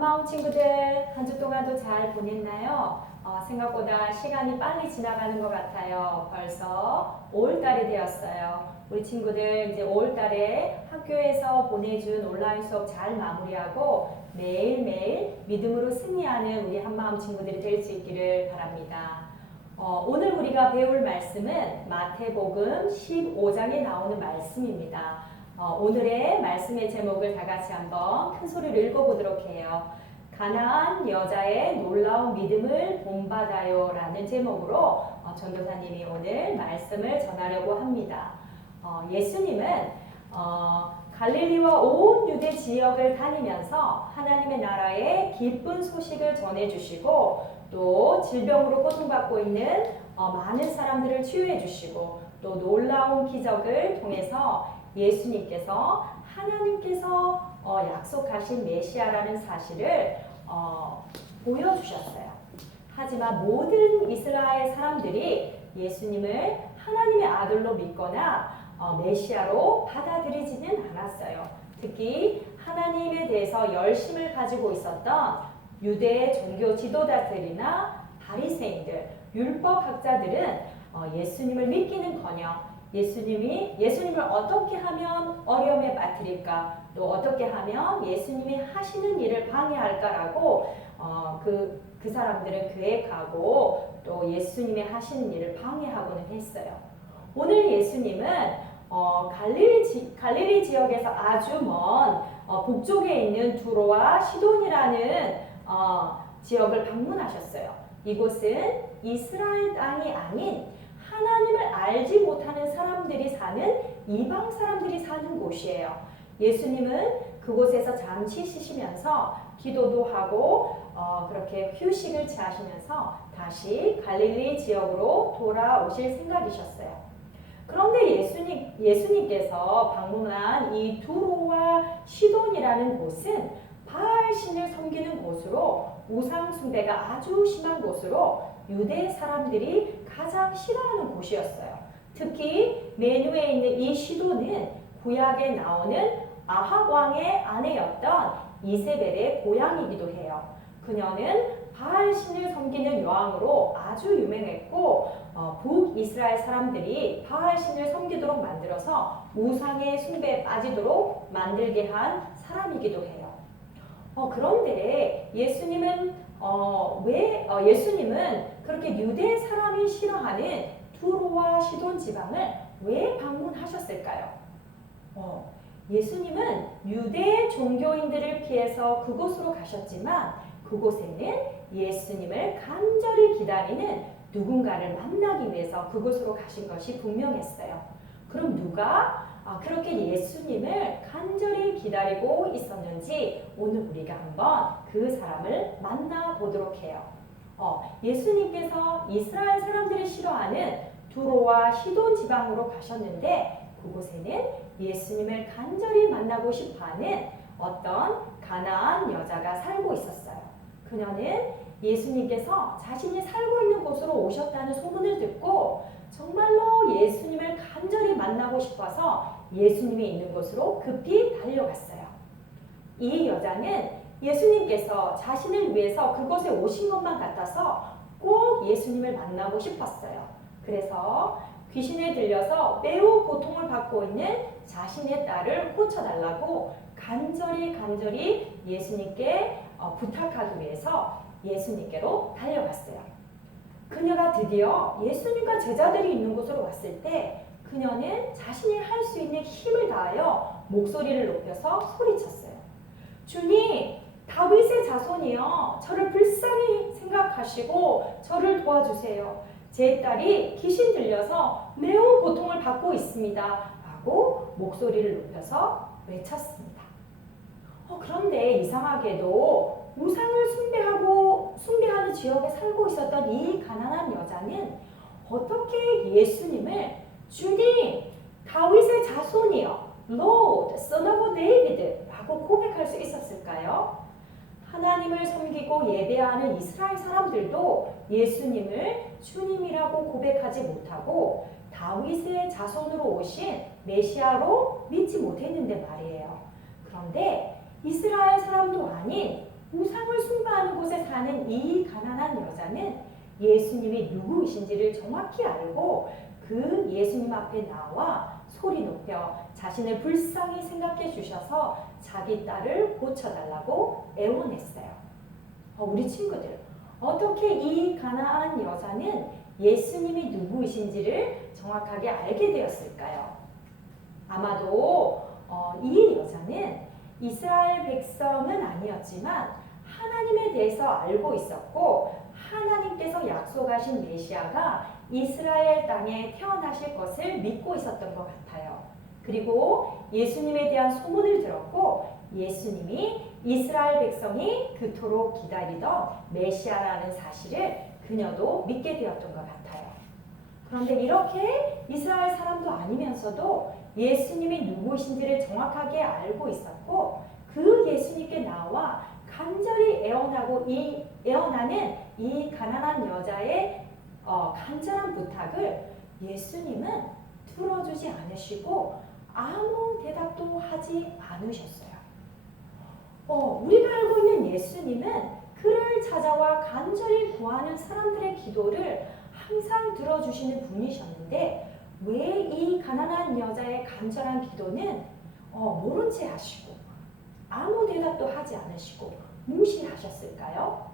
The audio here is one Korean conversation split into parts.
한마음 친구들, 한 주 동안도 잘 보냈나요? 생각보다 시간이 빨리 지나가는 것 같아요. 벌써 5월달이 되었어요. 우리 친구들 이제 5월달에 학교에서 보내준 온라인 수업 잘 마무리하고 매일매일 믿음으로 승리하는 우리 한마음 친구들이 될 수 있기를 바랍니다. 오늘 우리가 배울 말씀은 마태복음 15장에 나오는 말씀입니다. 오늘의 말씀의 제목을 다 같이 한번 큰 소리로 읽어보도록 해요. 가나안 여자의 놀라운 믿음을 본받아요 라는 제목으로 전도사님이 오늘 말씀을 전하려고 합니다. 예수님은 갈릴리와 온 유대 지역을 다니면서 하나님의 나라의 기쁜 소식을 전해주시고 또 질병으로 고통받고 있는 많은 사람들을 치유해 주시고 또 놀라운 기적을 통해서 예수님께서 하나님께서 약속하신 메시아라는 사실을 보여주셨어요. 하지만 모든 이스라엘 사람들이 예수님을 하나님의 아들로 믿거나 메시아로 받아들이지는 않았어요. 특히 하나님에 대해서 열심을 가지고 있었던 유대 종교 지도자들이나 바리새인들, 율법학자들은 예수님을 믿기는커녕 예수님을 어떻게 하면 어려움에 빠뜨릴까, 또 어떻게 하면 예수님이 하시는 일을 방해할까라고 그 사람들은 계획하고 또 예수님이 하시는 일을 방해하고는 했어요. 오늘 예수님은 갈릴리 지역에서 아주 먼 북쪽에 있는 두로와 시돈이라는 지역을 방문하셨어요. 이곳은 이스라엘 땅이 아닌 하나님을 알지 못하는 사람들이 사는 이방 사람들이 사는 곳이에요. 예수님은 그곳에서 잠시 쉬시면서 기도도 하고 그렇게 휴식을 취하시면서 다시 갈릴리 지역으로 돌아오실 생각이셨어요. 그런데 예수님께서 방문한 이 두로와 시돈이라는 곳은 바알 신을 섬기는 곳으로 우상 숭배가 아주 심한 곳으로 유대 사람들이 가장 싫어하는 곳이었어요. 특히 메뉴에 있는 이 시돈은 구약에 나오는 아합 왕의 아내였던 이세벨의 고향이기도 해요. 그녀는 바알 신을 섬기는 여왕으로 아주 유명했고 북이스라엘 사람들이 바알 신을 섬기도록 만들어서 우상의 숭배에 빠지도록 만들게 한 사람이기도 해요. 그런데 예수님은 그렇게 유대 사람이 싫어하는 두로와 시돈 지방을 왜 방문하셨을까요? 예수님은 유대 종교인들을 피해서 그곳으로 가셨지만 그곳에는 예수님을 간절히 기다리는 누군가를 만나기 위해서 그곳으로 가신 것이 분명했어요. 그럼 누가 그렇게 예수님을 간절히 기다리고 있었는지 오늘 우리가 한번 그 사람을 만나보도록 해요. 예수님께서 이스라엘 사람들이 싫어하는 두로와 시돈 지방으로 가셨는데 그곳에는 예수님을 간절히 만나고 싶어하는 어떤 가나안 여자가 살고 있었어요. 그녀는 예수님께서 자신이 살고 있는 곳으로 오셨다는 소문을 듣고 정말로 예수님을 간절히 만나고 싶어서 예수님이 있는 곳으로 급히 달려갔어요. 이 여자는 예수님께서 자신을 위해서 그곳에 오신 것만 같아서 꼭 예수님을 만나고 싶었어요. 그래서 귀신에 들려서 매우 고통을 받고 있는 자신의 딸을 고쳐달라고 간절히 예수님께 부탁하기 위해서 예수님께로 달려갔어요. 그녀가 드디어 예수님과 제자들이 있는 곳으로 왔을 때 그녀는 자신이 할 수 있는 힘을 다하여 목소리를 높여서 소리쳤어요. 주님, 다윗의 자손이여, 저를 불쌍히 생각하시고 저를 도와주세요. 제 딸이 귀신 들려서 매우 고통을 받고 있습니다. 라고 목소리를 높여서 외쳤습니다. 그런데 이상하게도 우상을 숭배하는 지역에 살고 있었던 이 가난한 여자는 어떻게 예수님을 주님, 다윗의 자손이여, Lord, Son of David 라고 고백할 수 있었을까요? 하나님을 섬기고 예배하는 이스라엘 사람들도 예수님을 주님이라고 고백하지 못하고 다윗의 자손으로 오신 메시아로 믿지 못했는데 말이에요. 그런데 이스라엘 사람도 아닌 우상을 숭배하는 곳에 사는 이 가난한 여자는 예수님이 누구이신지를 정확히 알고 그 예수님 앞에 나와 소리 높여 자신을 불쌍히 생각해 주셔서 자기 딸을 고쳐달라고 애원했어요. 우리 친구들, 어떻게 이 가난한 여자는 예수님이 누구이신지를 정확하게 알게 되었을까요? 아마도 이 여자는 이스라엘 백성은 아니었지만 하나님에 대해서 알고 있었고 하나님께서 약속하신 메시아가 이스라엘 땅에 태어나실 것을 믿고 있었던 것 같아요. 그리고 예수님에 대한 소문을 들었고 예수님이 이스라엘 백성이 그토록 기다리던 메시아라는 사실을 그녀도 믿게 되었던 것 같아요. 그런데 이렇게 이스라엘 사람도 아니면서도 예수님이 누구이신지를 정확하게 알고 있었고 그 예수님께 나와 간절히 애원하는 이 가난한 여자의 간절한 부탁을 예수님은 들어주지 않으시고 아무 대답도 하지 않으셨어요. 우리가 알고 있는 예수님은 그를 찾아와 간절히 구하는 사람들의 기도를 항상 들어주시는 분이셨는데 왜 이 가난한 여자의 간절한 기도는 모른 채 하시고 아무 대답도 하지 않으시고 무시하셨을까요?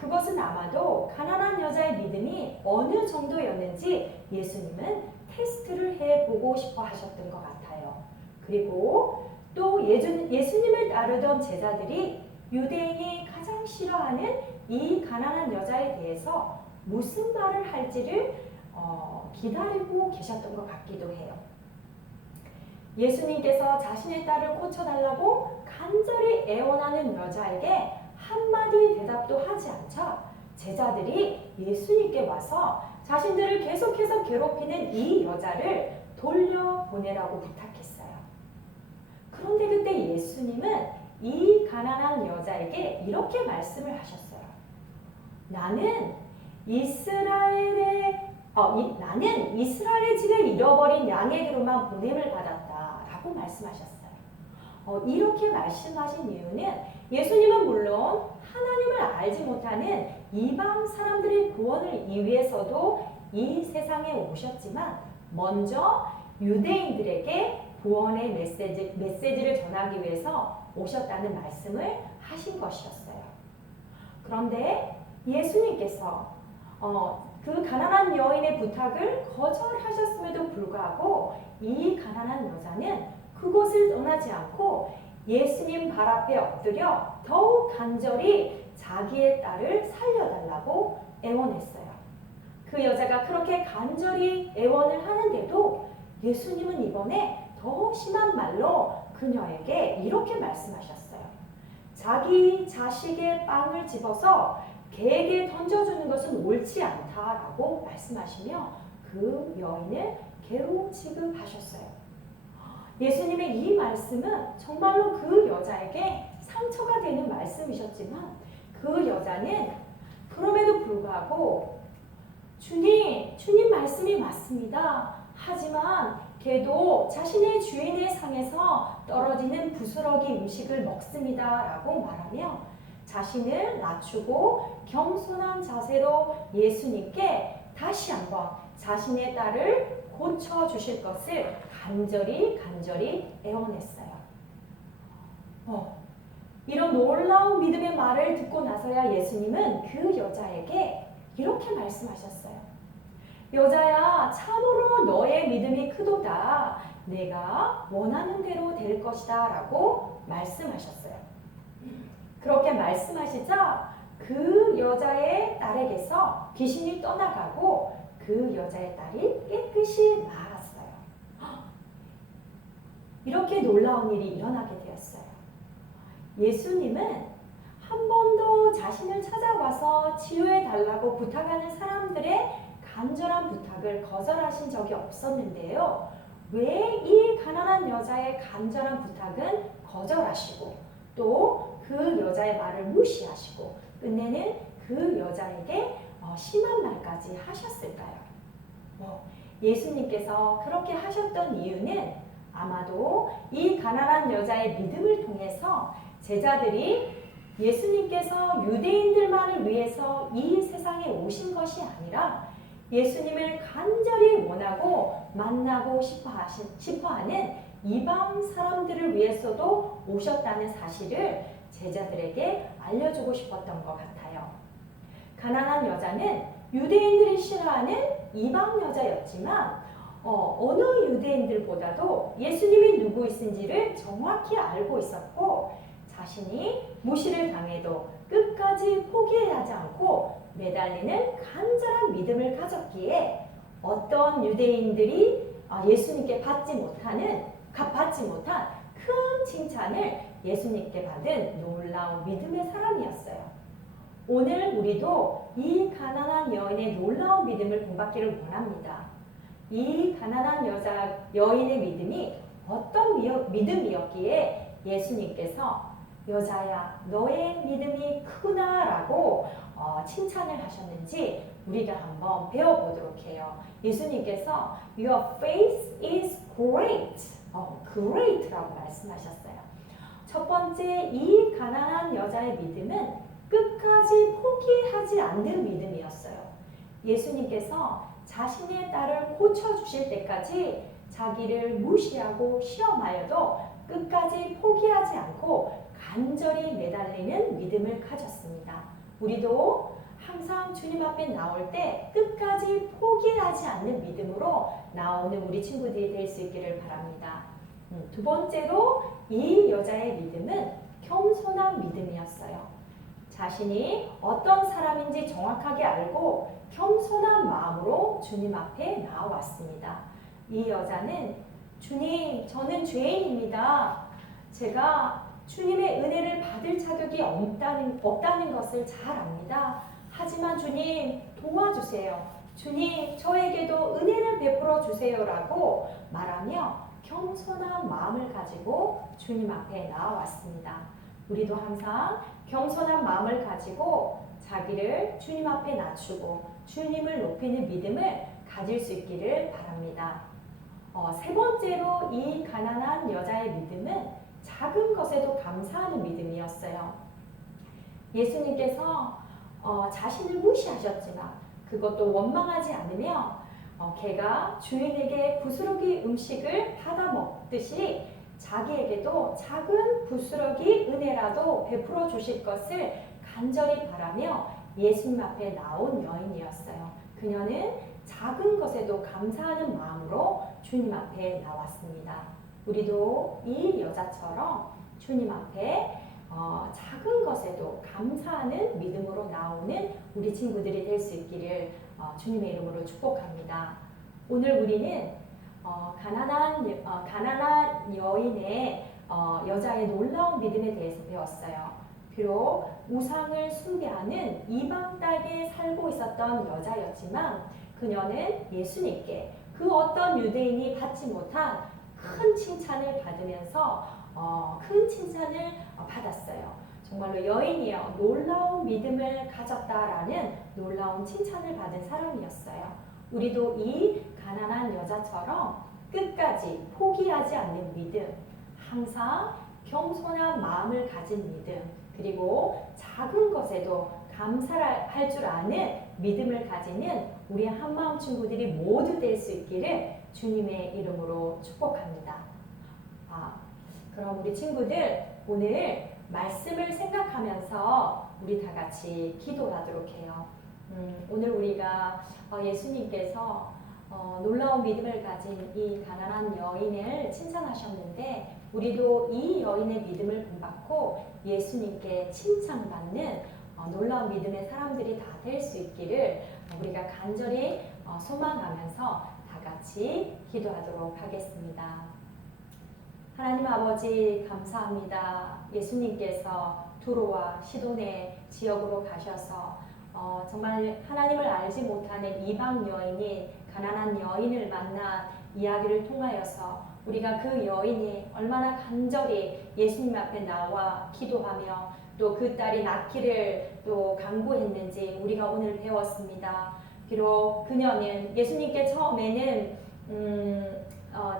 그것은 아마도 가난한 여자의 믿음이 어느 정도였는지 예수님은 테스트를 해보고 싶어 하셨던 것 같아요. 그리고 또 예수님을 따르던 제자들이 유대인이 가장 싫어하는 이 가난한 여자에 대해서 무슨 말을 할지를 기다리고 계셨던 것 같기도 해요. 예수님께서 자신의 딸을 고쳐달라고 간절히 애원하는 여자에게 한마디 대답도 하지 않자 제자들이 예수님께 와서 자신들을 계속해서 괴롭히는 이 여자를 돌려보내라고 부탁했어요. 그런데 그때 예수님은 이 가난한 여자에게 이렇게 말씀을 하셨어요. 나는 이스라엘의 집에 잃어버린 양에게로만 보냄을 받았다라고 말씀하셨어요. 이렇게 말씀하신 이유는 예수님은 물론 하나님을 알지 못하는 이방 사람들의 구원을 위해서도 이 세상에 오셨지만 먼저 유대인들에게 구원의 메시지를 전하기 위해서 오셨다는 말씀을 하신 것이었어요. 그런데 예수님께서 그 가난한 여인의 부탁을 거절하셨음에도 불구하고 이 가난한 여자는 그곳을 떠나지 않고 예수님 발 앞에 엎드려 더욱 간절히 자기의 딸을 살려달라고 애원했어요. 그 여자가 그렇게 간절히 애원을 하는데도 예수님은 이번에 더 심한 말로 그녀에게 이렇게 말씀하셨어요. 자기 자식의 빵을 집어서 개에게 던져주는 것은 옳지 않다라고 말씀하시며 그 여인을 개로 취급하셨어요. 예수님의 이 말씀은 정말로 그 여자에게 상처가 되는 말씀이셨지만 그 여자는 그럼에도 불구하고 주님 말씀이 맞습니다. 하지만 개도 자신의 주인의 상에서 떨어지는 부스러기 음식을 먹습니다. 라고 말하며 자신을 낮추고 겸손한 자세로 예수님께 다시 한번 자신의 딸을 고쳐주실 것을 간절히 애원했어요. 이런 놀라운 믿음의 말을 듣고 나서야 예수님은 그 여자에게 이렇게 말씀하셨어요. 여자야, 참으로 너의 믿음이 크도다. 내가 원하는 대로 될 것이다. 라고 말씀하셨어요. 그렇게 말씀하시자 그 여자의 딸에게서 귀신이 떠나가고 그 여자의 딸이 깨끗이 나았어요. 이렇게 놀라운 일이 일어나게 되었어요. 예수님은 한 번도 자신을 찾아와서 치유해달라고 부탁하는 사람들의 간절한 부탁을 거절하신 적이 없었는데요. 왜 이 가난한 여자의 간절한 부탁은 거절하시고 또 그 여자의 말을 무시하시고 끝내는 그 여자에게 심한 말까지 하셨을까요? 예수님께서 그렇게 하셨던 이유는 아마도 이 가난한 여자의 믿음을 통해서 제자들이 예수님께서 유대인들만을 위해서 이 세상에 오신 것이 아니라 예수님을 간절히 원하고 만나고 싶어하는 이방 사람들을 위해서도 오셨다는 사실을 제자들에게 알려주고 싶었던 것 같아요. 가난한 여자는 유대인들이 싫어하는 이방 여자였지만 어느 유대인들보다도 예수님이 누구이신지를 정확히 알고 있었고 자신이 무시를 당해도 끝까지 포기하지 않고 매달리는 간절한 믿음을 가졌기에 어떤 유대인들이 예수님께 받지 못한 큰 칭찬을 예수님께 받은 놀라운 믿음의 사람이었어요. 오늘 우리도 이 가난한 여인의 놀라운 믿음을 본받기를 원합니다. 이 가난한 여인의 믿음이 어떤 믿음이었기에 예수님께서 여자야 너의 믿음이 크구나 라고 칭찬을 하셨는지 우리가 한번 배워보도록 해요. 예수님께서 Your faith is great, great라고 말씀하셨어요. 첫 번째 이 가난한 여자의 믿음은 끝까지 포기하지 않는 믿음이었어요. 예수님께서 자신의 딸을 고쳐주실 때까지 자기를 무시하고 시험하여도 끝까지 포기하지 않고 간절히 매달리는 믿음을 가졌습니다. 우리도 항상 주님 앞에 나올 때 끝까지 포기하지 않는 믿음으로 나오는 우리 친구들이 될 수 있기를 바랍니다. 두 번째로 이 여자의 믿음은 겸손한 믿음이었어요. 자신이 어떤 사람인지 정확하게 알고 겸손한 마음으로 주님 앞에 나왔습니다. 이 여자는 주님, 저는 죄인입니다. 제가 주님의 은혜를 받을 자격이 없다는 것을 잘 압니다. 하지만 주님 도와주세요. 주님 저에게도 은혜를 베풀어 주세요라고 말하며 겸손한 마음을 가지고 주님 앞에 나왔습니다. 우리도 항상 겸손한 마음을 가지고 자기를 주님 앞에 낮추고 주님을 높이는 믿음을 가질 수 있기를 바랍니다. 세 번째로 이 가난한 여자의 믿음은 작은 것에도 감사하는 믿음이었어요. 예수님께서 자신을 무시하셨지만 그것도 원망하지 않으며 개가 주인에게 부스러기 음식을 받아 먹듯이 자기에게도 작은 부스러기 은혜라도 베풀어 주실 것을 간절히 바라며 예수님 앞에 나온 여인이었어요. 그녀는 작은 것에도 감사하는 마음으로 주님 앞에 나왔습니다. 우리도 이 여자처럼 주님 앞에 작은 것에도 감사하는 믿음으로 나오는 우리 친구들이 될 수 있기를 주님의 이름으로 축복합니다. 오늘 우리는 가난한 여인의 여자의 놀라운 믿음에 대해서 배웠어요. 비록 우상을 숭배하는 이방 땅에 살고 있었던 여자였지만 그녀는 예수님께 그 어떤 유대인이 받지 못한 큰 칭찬을 받으면서 큰 칭찬을 받았어요. 정말로 여인이여 놀라운 믿음을 가졌다라는 놀라운 칭찬을 받은 사람이었어요. 우리도 이 가난한 여자처럼 끝까지 포기하지 않는 믿음, 항상 겸손한 마음을 가진 믿음, 그리고 작은 것에도 감사할 줄 아는 믿음을 가지는 우리 한마음 친구들이 모두 될 수 있기를 주님의 이름으로 축복합니다. 그럼 우리 친구들 오늘 말씀을 생각하면서 우리 다 같이 기도하도록 해요. 오늘 우리가 예수님께서 놀라운 믿음을 가진 이 가난한 여인을 칭찬하셨는데 우리도 이 여인의 믿음을 본받고 예수님께 칭찬받는 놀라운 믿음의 사람들이 다 될 수 있기를 우리가 간절히 소망하면서 다 같이 기도하도록 하겠습니다. 하나님 아버지 감사합니다. 예수님께서 두로와 시돈의 지역으로 가셔서 정말 하나님을 알지 못하는 이방 여인이 가난한 여인을 만난 이야기를 통하여서 우리가 그 여인이 얼마나 간절히 예수님 앞에 나와 기도하며 또 그 딸이 낳기를 또 간구했는지 우리가 오늘 배웠습니다. 비록 그녀는 예수님께 처음에는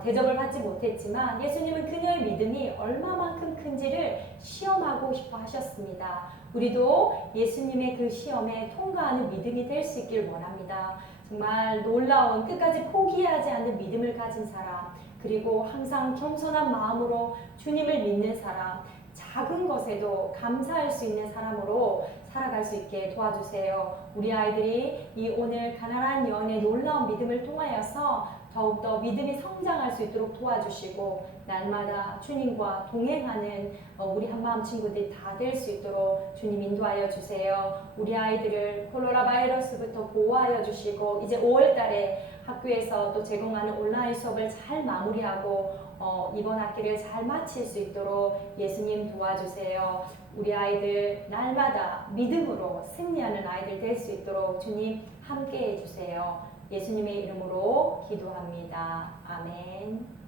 대접을 받지 못했지만 예수님은 그녀의 믿음이 얼마만큼 큰지를 시험하고 싶어 하셨습니다. 우리도 예수님의 그 시험에 통과하는 믿음이 될 수 있길 원합니다. 정말 놀라운 끝까지 포기하지 않는 믿음을 가진 사람, 그리고 항상 겸손한 마음으로 주님을 믿는 사람, 작은 것에도 감사할 수 있는 사람으로 살아갈 수 있게 도와주세요. 우리 아이들이 이 오늘 가난한 여인의 놀라운 믿음을 통하여서 더욱더 믿음이 성장할 수 있도록 도와주시고 날마다 주님과 동행하는 우리 한마음 친구들이 다 될 수 있도록 주님 인도하여 주세요. 우리 아이들을 콜로라 바이러스부터 보호하여 주시고 이제 5월 달에 학교에서 또 제공하는 온라인 수업을 잘 마무리하고 이번 학기를 잘 마칠 수 있도록 예수님 도와주세요. 우리 아이들 날마다 믿음으로 승리하는 아이들 될 수 있도록 주님 함께 해주세요. 예수님의 이름으로 기도합니다. 아멘.